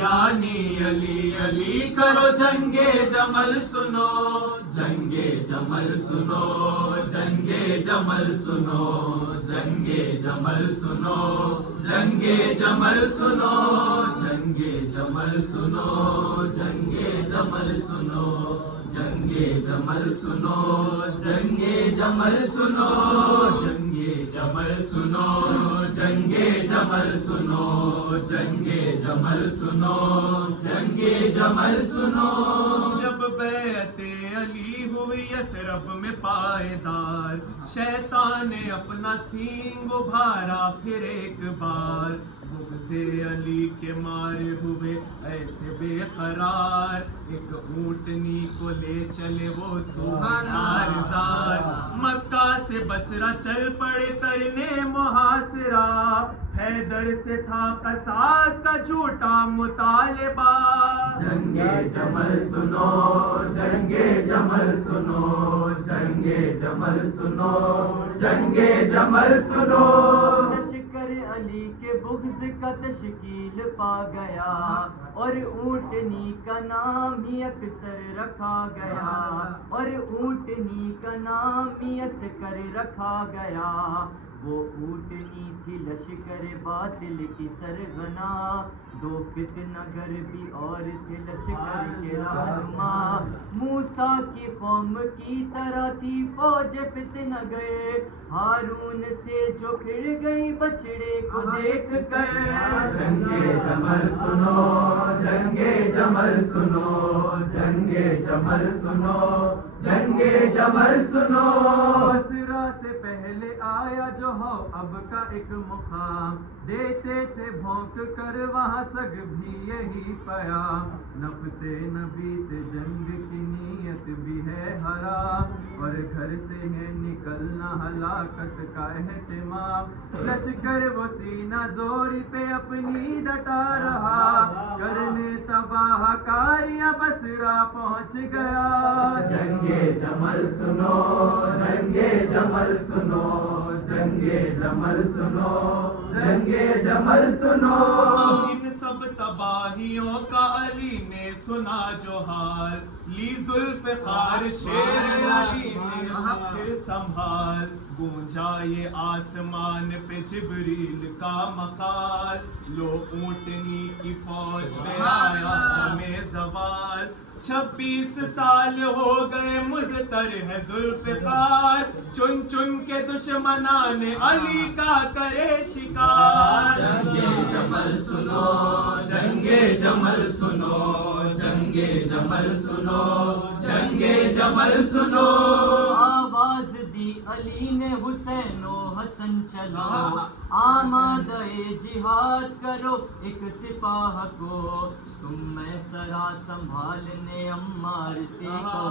یعنی علی علی کرو جنگے جمل سنو، جنگے جمل سنو، جنگے جمل سنو، جنگے جمل سنو، جنگے جمل سنو، جنگے جمل سنو، جنگے جمل سنو، جنگے جمل سنو، جنگے جمل سنو، جنگے جمل سنو، جنگے جمل سنو، جنگے جمل سنو، جنگے جمل سنو۔ جب بیعت علی ہوئی یثرب میں پائیدار، شیطان نے اپنا سینگ ابھارا پھر ایک بار، بغض علی کے مارے ہوئے ایسے بے قرار، ایک اونٹنی کو لے چلے وہ کارزار، مکہ سے بصرہ چل پڑے کرنے محاصرہ، حیدر سے تھا قصاص کا جھوٹا مطالبہ۔ جنگے جمل سنو، جنگے جمل سنو، جنگے جمل سنو، جنگے جمل سنو۔ لشکر علی کے بغض کا تشکیل پا گیا، اور اونٹنی کا نام ہی اکثر رکھا گیا، اور اونٹنی کا نام ہی عسکر رکھا گیا۔ وہ اونٹنی تھی لشکر باطل کی سرغنا، دو فتنہ گر بھی اور تھے لشکر کے رہنما، موسیٰ کی قوم کی طرح تھی فوج فتنہ گئے، ہارون سے جو پھر گئی بچڑے کو دیکھ کر۔ جنگے جمل سنو، جنگے جمل سنو، جنگے جمل سنو، جنگے جمل سنو۔ بصرہ سے پہلے آیا جو ہو اب کا ایک مقام، دیتے تھے بھونک کر وہاں سگ بھی یہی پیا، نفس نبی سے جنگ کی نیت بھی ہے حرام، اور گھر سے ہے نکلنا ہلاکت کا اہتمام، لشکر وہ سینہ زوری پہ اپنی ڈٹا رہا، کرنے تباہ کاریاں بصرہ پہنچ گیا۔ جنگے جمل سنو، جنگے جمل سنو، جنگے جمل سنو، جنگے جمل سنو۔ ان سب تباہیوں کا علی نے سنا جو حال، لی ذوالفقار شیر علی نے پھر سنبھال، گونجا یہ آسمان پہ جبریل کا مقال، لو اونٹنی کی فوج پہ آیا ہمیں زوال، 26 سال ہو گئے مضطر ہے ذوالفقار، چن چن کے دشمنان علی کا کرے شکار۔ جنگے جمل سنو، جنگے جمل سنو، جنگے جمل سنو، جنگے جمل سنو۔ آواز دی علی نے حسین و حسن چلو، آمادہ جہاد کرو ایک سپاہ کو، تم میں سرا سنبھالنے عمار سے کہو،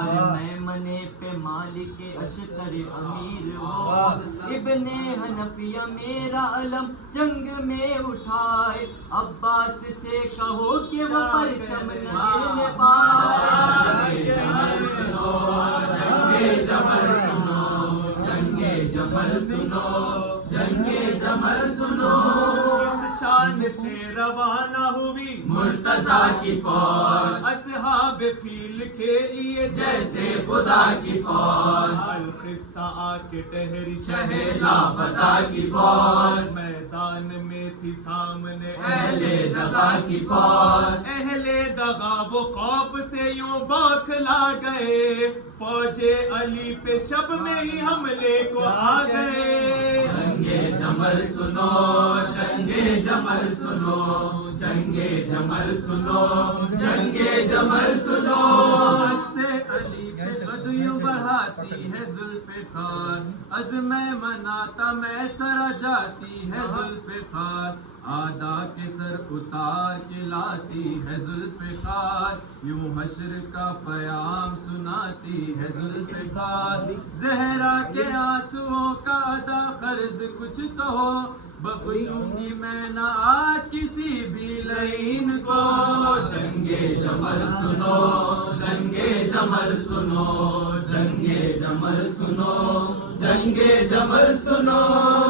اور میمنے پہ مالک اشتر امیر ہو، ابن حنفیہ میرا علم جنگ میں اٹھائے، عباس سے کہو کہ وہ پرچم نہ گرنے پائے۔ جنگے جمل سنو، جنگے جمل سنو، جنگے جمل سنو۔ اس شان سے روانہ ہوئی مرتضیٰ کی فوج، اصحاب فیل کے لیے جیسے خدا کی فوج، القصہ آ کے ٹہری شہ لافتہ کی فوج، میدان میں تھی سامنے اہل دغا کی فوج، اہل دغا وہ خوف سے یوں بوکھلا گئے، فوج علی پہ شب میں ہی حملے کو آ گئے۔ جنگے جمل سنو، جنگے جمل سنو، جنگے جمل سنو، جنگے جمل سنو۔ ہنستے علی کے قد یوں بڑھاتی ہے ذوالفقار، عزم مناتا میں سر جاتی ہے ذوالفقار، آدھا کے سر اتار کے لاتی ہے ذوالفقار، یوں حشر کا پیام سناتی ہے ذوالفقار، زہرا کے آنسوؤں کا ادا قرض کچھ تو ہو، بخشوں گی میں نہ آج کسی بھی لعین کو۔ جنگے جمل سنو، جنگے جمل سنو، جنگے جمل سنو، جنگے جمل سنو۔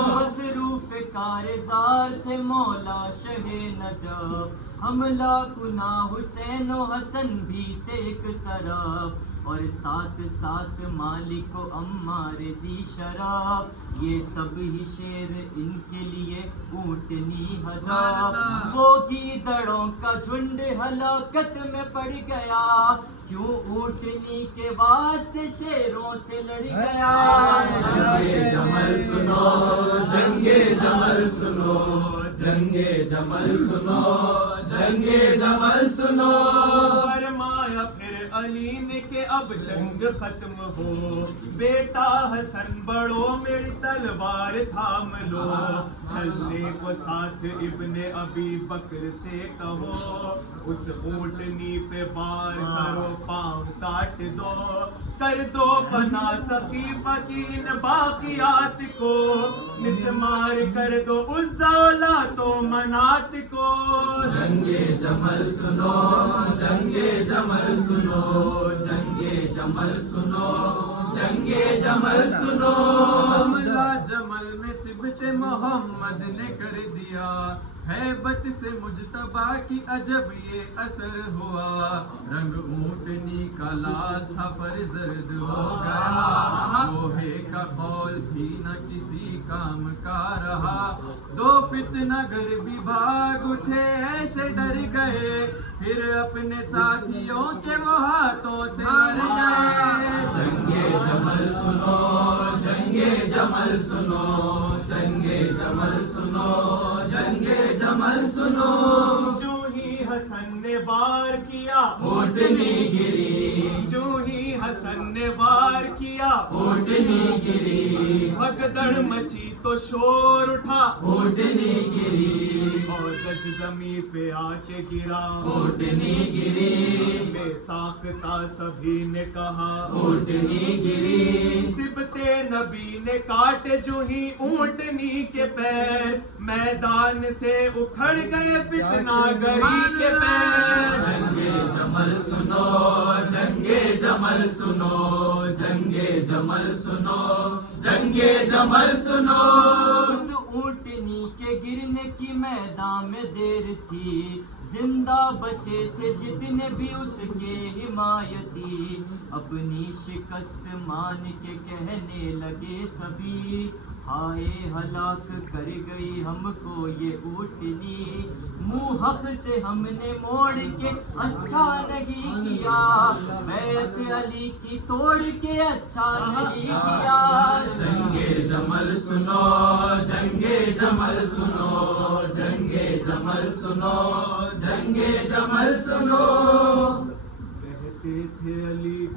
مصروف کارزار سردار تھے مولا شہ نجف، حملہ کنا حسین و حسن بھی تھے ایک طرف، اور ساتھ ساتھ مالک و عمار ذی شرف، یہ سب ہی شیر ان کے لیے اونٹنی ہدف، وہ گیدڑوں کا جھنڈ ہلاکت میں پڑ گیا، کیوں اونٹنی کے واسطے شیروں سے لڑ گیا۔ جنگے جمل سنو، جنگے جمل سنو، جنگے جمل سنو، جنگے جمل سنو۔ فرمایا پھر علی نے کہ اب جنگ ختم ہو، بیٹا حسن بڑھو میری تلوار تھام لو، چلنے کو ساتھ ابن ابی بکر سے کہو، اس اونٹنی پہ وار کرو پاؤں کاٹ دو، کر دو بنا سقیفہ کی ان باقیات کو، مسمار کر دو عزا تو منات کو۔ جنگے جمل سنو، جنگے جمل سنو، جنگے جمل سنو، جنگے جمل سنو۔ حملہ جمل میں صبت محمد نے کر دیا، ہیبت سے مجتبیٰ کی عجب یہ اثر ہوا، رنگ اونٹنی کا لال تھا پر زرد ہو گیا، لوہے کا خول بھی نہ کسی کام کا رہا، دو فتنہ گر بھی بھاگ اٹھے ایسے ڈر گئے، پھر اپنے ساتھیوں کے وہ ہاتھوں سے مر گئے۔ جنگے جمل سنو، جنگے جمل سنو، جنگے جمل سنو، جنگے جمل سنو۔ جو ہی حسن نے وار کیا اونٹنی گری، جو ہی حسن نے وار کیا اونٹنی گری، بھگدڑ مچی تو شور اٹھا، اونٹنی گری، اور گج زمیں پہ آ کے گرا، اونٹنی گری، بے ساختہ سبھی نے کہا، اونٹنی گری، صبت نبی نے کاٹے جو ہی اونٹنی کے پیر، میدان سے اکھڑ گئے فتنہ گری کے پیر۔ جنگے جمل سنو، جنگے جمل سنو، جنگے جمل سنو، جنگے جمل سنو۔ اس اونٹنی کے گرنے کی میدان میں دیر تھی، زندہ بچے تھے جتنے بھی اس کے حمایتی، اپنی شکست مان کے کہنے لگے سبھی، ہائے ہلاک کر گئی ہم کو یہ اونٹنی، منہ حق سے ہم نے موڑ کے اچھا نہیں کیا، بیعت علی کی توڑ کے اچھا نہیں کیا۔ جنگے جمل سنو، جنگے جمل سنو، جنگے جمل سنو، جنگے جمل سنو۔